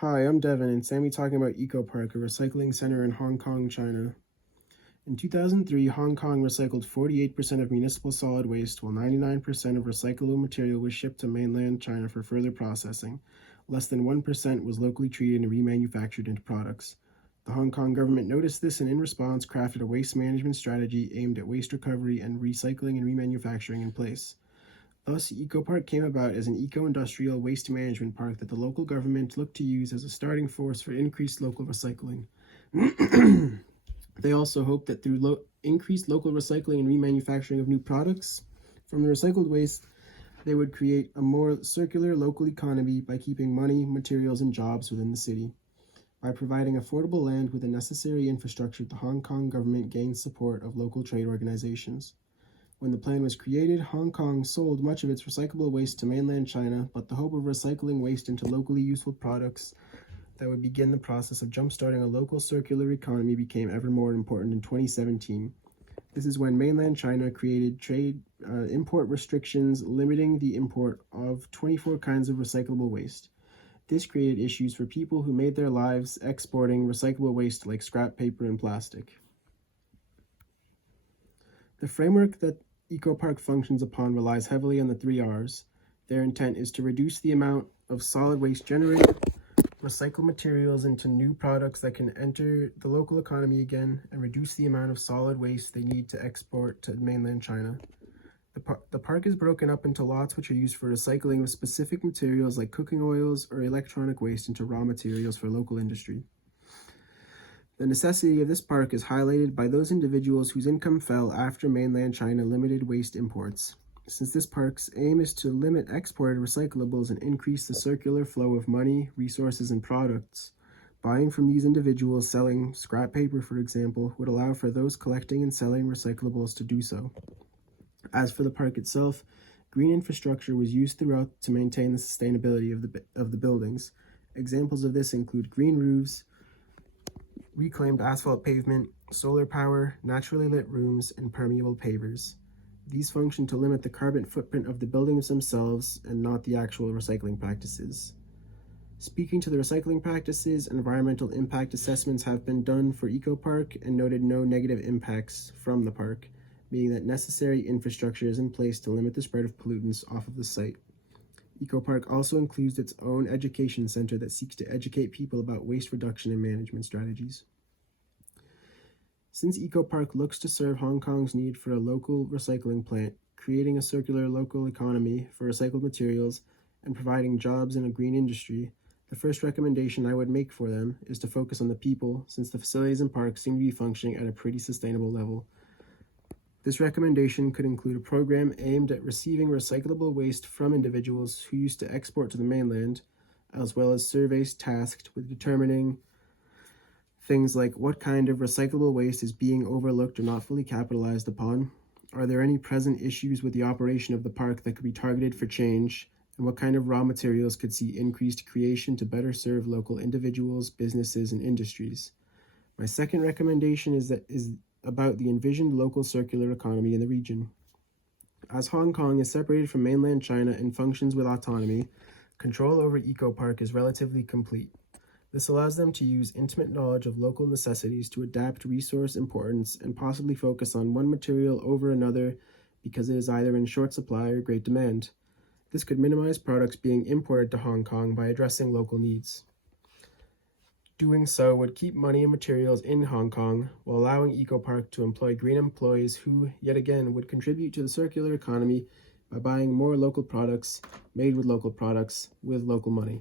Hi, I'm Devin, and today we're talking about Eco Park, a recycling center in Hong Kong, China. In 2003, Hong Kong recycled 48% of municipal solid waste, while 99% of recyclable material was shipped to mainland China for further processing. Less than 1% was locally treated and remanufactured into products. The Hong Kong government noticed this and, in response, crafted a waste management strategy aimed at waste recovery and recycling and remanufacturing in place. Thus, Eco Park came about as an eco-industrial waste management park that the local government looked to use as a starting force for increased local recycling. They also hoped that through increased local recycling and remanufacturing of new products from the recycled waste, they would create a more circular local economy by keeping money, materials, and jobs within the city. By providing affordable land with the necessary infrastructure, the Hong Kong government gained support of local trade organizations. When the plan was created, Hong Kong sold much of its recyclable waste to mainland China, but the hope of recycling waste into locally useful products that would begin the process of jump-starting a local circular economy became ever more important in 2017. This is when mainland China created trade import restrictions limiting the import of 24 kinds of recyclable waste. This created issues for people who made their lives exporting recyclable waste like scrap paper and plastic. The framework that Eco Park functions upon relies heavily on the 3 R's. Their intent is to reduce the amount of solid waste generated, recycle materials into new products that can enter the local economy again, and reduce the amount of solid waste they need to export to mainland China. The park is broken up into lots which are used for recycling of specific materials like cooking oils or electronic waste into raw materials for local industry. The necessity of this park is highlighted by those individuals whose income fell after mainland China limited waste imports. Since this park's aim is to limit exported recyclables and increase the circular flow of money, resources, and products, buying from these individuals selling scrap paper, for example, would allow for those collecting and selling recyclables to do so. As for the park itself, green infrastructure was used throughout to maintain the sustainability of the buildings. Examples of this include green roofs, reclaimed asphalt pavement, solar power, naturally lit rooms, and permeable pavers. These function to limit the carbon footprint of the buildings themselves and not the actual recycling practices. Speaking to the recycling practices, environmental impact assessments have been done for Eco Park and noted no negative impacts from the park, meaning that necessary infrastructure is in place to limit the spread of pollutants off of the site. Eco Park also includes its own education center that seeks to educate people about waste reduction and management strategies. Since Eco Park looks to serve Hong Kong's need for a local recycling plant, creating a circular local economy for recycled materials, and providing jobs in a green industry, the first recommendation I would make for them is to focus on the people, since the facilities and parks seem to be functioning at a pretty sustainable level. This recommendation could include a program aimed at receiving recyclable waste from individuals who used to export to the mainland, as well as surveys tasked with determining things like what kind of recyclable waste is being overlooked or not fully capitalized upon, are there any present issues with the operation of the park that could be targeted for change, and what kind of raw materials could see increased creation to better serve local individuals, businesses, and industries. My second recommendation is about the envisioned local circular economy in the region. As Hong Kong is separated from mainland China and functions with autonomy, control over Eco Park is relatively complete. This allows them to use intimate knowledge of local necessities to adapt resource importance and possibly focus on one material over another because it is either in short supply or great demand. This could minimize products being imported to Hong Kong by addressing local needs. Doing so would keep money and materials in Hong Kong while allowing Eco Park to employ green employees who, yet again, would contribute to the circular economy by buying more local products made with local products with local money.